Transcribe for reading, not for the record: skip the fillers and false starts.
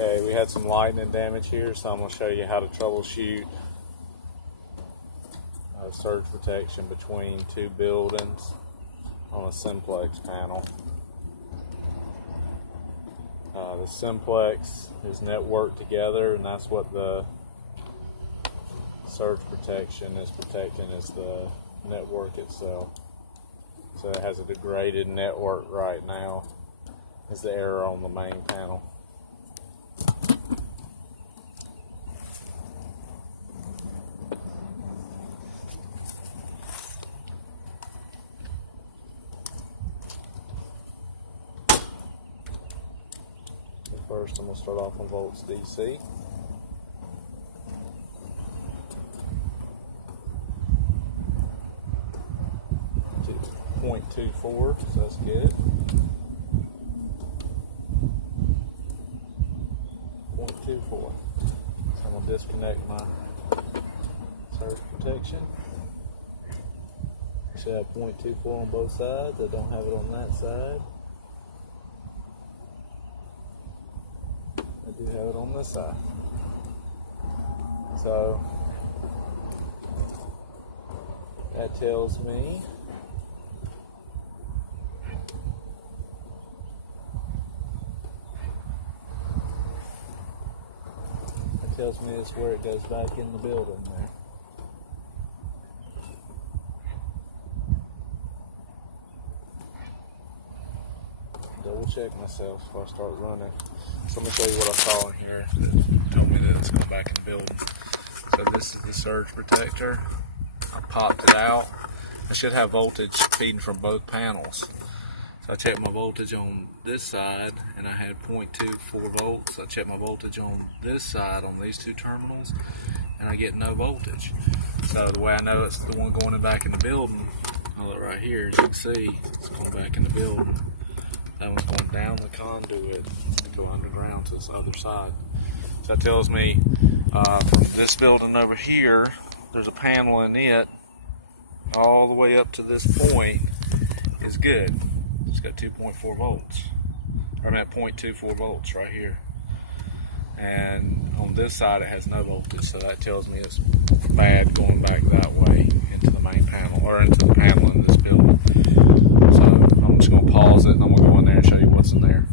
Okay, we had some lightning damage here, so I'm going to show you how to troubleshoot surge protection between two buildings on a Simplex panel. The Simplex is networked together, and that's what the surge protection is protecting, is the network itself. So it has a degraded network right now. Is the error on the main panel. First, I'm going to start off on volts DC. To 0.24, so that's good. 0.24. So I'm going to disconnect my surge protection. You should have 0.24 on both sides. I don't have it on that side. I do have it on this side. So that tells me it's where it goes back in the building there. Double check myself before I start running. So let me show you what I saw in here that told me that it's going back in the building. So this is the surge protector. I popped it out. I should have voltage feeding from both panels. So I checked my voltage on this side and I had 0.24 volts. I checked my voltage on this side on these two terminals and I get no voltage. So the way I know it's the one going back in the building, I'll look right here, as you can see, it's going back in the building. That one's going down the conduit to go underground to this other side. So that tells me from this building over here, there's a panel in it all the way up to this point is good. It's got 2.4 volts. Or I'm at 0.24 volts right here. And on this side it has no voltage, so that tells me it's bad going back that way into the main panel, or into the panel in this building. So I'm just going to pause it and I'm going to go in there and show you what's in there.